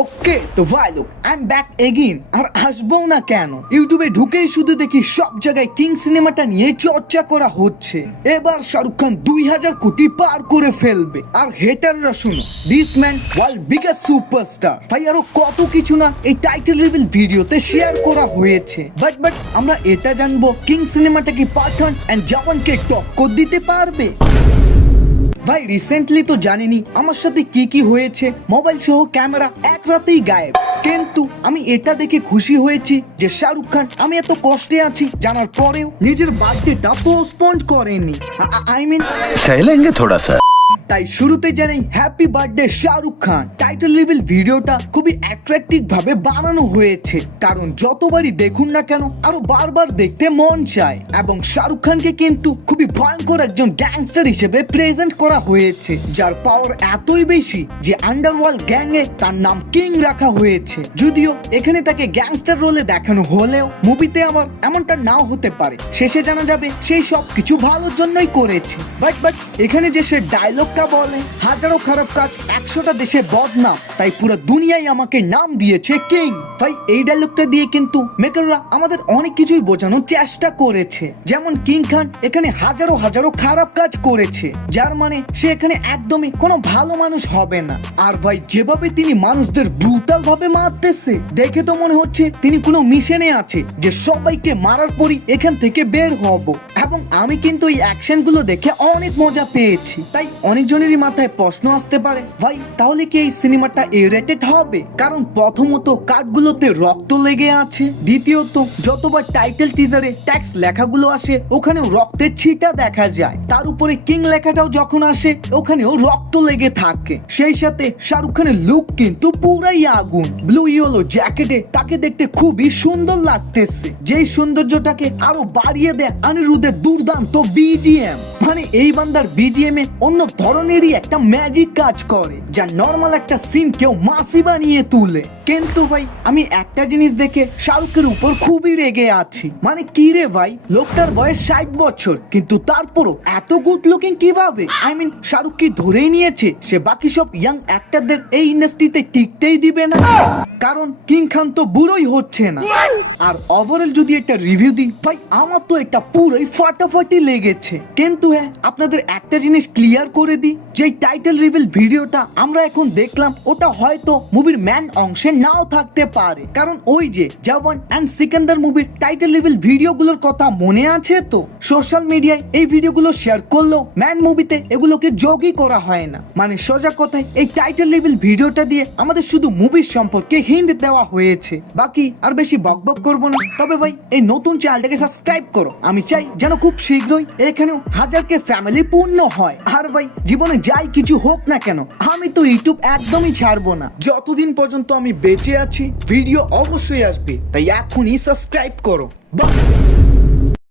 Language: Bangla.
ওকে তো ভাই লোক আই এম ব্যাক এগেইন। আর আসবো না কেন, ইউটিউবে ঢুকেই শুধু দেখি সব জায়গায় কিং সিনেমাটা নিয়ে চর্চা করা হচ্ছে। এবার শাহরুখ খান 2000 কোটি পার করে ফেলবে। আর হেটাররা শুনো, this man world biggest superstar. ভাই আরো কত কিছু না এই টাইটেল রিভিল ভিডিওতে শেয়ার করা হয়েছে। বাট আমরা এটা জানবো, কিং সিনেমাটা কি পাঠান এন্ড জওয়ানকে টক্কর দিতে পারবে? ভাই রিসেন্টলি তো জানিনি আমার সাথে কি কি হয়েছে, মোবাইল সহ ক্যামেরা এক রাতেই গায়েব। কিন্তু আমি এটা দেখে খুশি হয়েছি যে শাহরুখ খান আমি এত কষ্টে আছি জানার পরেও নিজের বার্থডেটা পোস্টপোন করেনি। আই মিন सहलेंगे थोड़ा सा। তাই শুরুতে জানাই happy birthday Shahrukh Khan. Title reveal ভিডিওটা খুবই অ্যাট্রাকটিভ ভাবে বানানো হয়েছে, কারণ যতবারই দেখুন না কেন আরো বারবার দেখতে মন চায়। এবং শাহরুখ খানকে কিন্তু খুবই ভয়ঙ্কর একজন গ্যাংস্টার হিসেবে প্রেজেন্ট করা হয়েছে, যার পাওয়ার এতই বেশি যে আন্ডারওয়ার্ল্ড গ্যাং এ তার নাম কিং রাখা হয়েছে। যদিও এখানে তাকে গ্যাংস্টার রোলে দেখানো হলেও মুভিতে আবার এমনটা নাও হতে পারে। শেষে জানা যাবে সেই সব কিছু ভালোর জন্যই করেছে। বাট এখানে যে সে ডায়লগটা বলে, হাজারো খারাপ কাজ 100টা দেশে বদনাম, তাই পুরো দুনিয়ায় আমাকে নাম দিয়েছে কিং। ভাই এই ডায়লগটা দিয়ে কিন্তু মেকাররা আমাদের অনেক কিছুই বোঝানোর চেষ্টা করেছে। যেমন কিং খান এখানে হাজারো হাজারো খারাপ কাজ করেছে, যার মানে সে এখানে একদমই কোনো ভালো মানুষ হবে না। আর ভাই যেভাবে তিনি মানুষদের ব্রুটাল ভাবে মারতেছে, দেখে তো মনে হচ্ছে তিনি কোনো মিশনে আছে যে সবাইকে মারার পরই এখান থেকে বের হব। এবং আমি কিন্তু এই অ্যাকশন গুলো দেখে অনেক মজা পেয়েছি। তাই অনেকজনেরই মাথায় প্রশ্ন আসতে পারে, ভাই তাহলে কি এই সিনেমাটা এ রেটেড হবে? কারণ প্রথমত কার্ডগুলোতে রক্ত লেগে আছে, দ্বিতীয়ত যতবার টাইটেল টিজারে ট্যাক্স লেখাগুলো আসে ওখানেও রক্তের ছিটা দেখা যায়, তার উপরে কিং লেখাটাও যখন আসে ওখানেও রক্ত লেগে থাকে। সেই সাথে শাহরুখ খানের লুক কিন্তু পুরাই আগুন। ব্লু ইয়েলো জ্যাকেটে তাকে দেখতে খুবই সুন্দর লাগতেছে, যেই সৌন্দর্যটাকে আরো বাড়িয়ে দেয় অনিরুদ্ধের দুর্দান্ত বিজিএম। মানে এই বান্দার বিজিএম এ অন্য ধরনেরই একটা ম্যাজিক কাজ করে, যা নর্মাল একটা সিন কেউ মাসি বানিয়ে তুলে। কিন্তু ভাই আমি একটা জিনিস দেখে শাহরুখের উপর খুবই রেগে আছি। মানে কি রে ভাই, লোকটার বয়স 60 বছর কিন্তু তারপরও এত গুড লুকিং কিভাবে? আই মিন শাহরুখ কি ধরেই নিয়েছে সে বাকি সব ইয়াং অ্যাক্টরদের এই ইন্ডাস্ট্রিতে টিকতেই দিবে না? কারণ কিং খান তো বুড়োই হচ্ছে না। আর ওভারঅল যদি একটা রিভিউ দিই, ভাই আমার তো এটা পুরোই ফাটাফাটি লেগেছে। কিন্তু হ্যাঁ আপনাদের একটা জিনিস ক্লিয়ার করে দিই, যে টাইটেল রিভিল ভিডিওটা আমরা এখন দেখলাম ওটা হয়তো মুভির ম্যান অংশে নাও থাকতে পারে। কারণ ওই যে জওয়ান এন্ড সিকান্দার মুভির টাইটেল রিভিল ভিডিওগুলোর কথা মনে আছে তো? সোশ্যাল মিডিয়ায় এই ভিডিওগুলো শেয়ার করলেও ম্যান মুভিতে এগুলোকে যোগই করা হয় না। মানে সোজা কথায় এই টাইটেল রিভিল ভিডিওটা দিয়ে আমাদের শুধু মুভির সম্পর্কে হিন্ট দেওয়া হয়েছে। বাকি আর বেশি বকবক করবো না। তবে ভাই এই নতুন চ্যানেলটাকে সাবস্ক্রাইব করো, আমি চাই যেন খুব শীঘ্রই এখানেও 1000কে ফ্যামিলি পূর্ণ হয়। আর ভাই জীবনে যাই কিছু হোক না কেন আমি তো ইউটিউব একদমই ছাড়বো না। যতদিন পর্যন্ত আমি বেঁচে আছি ভিডিও অবশ্যই আসবে, তাই এখনই সাবস্ক্রাইব করো। বাই।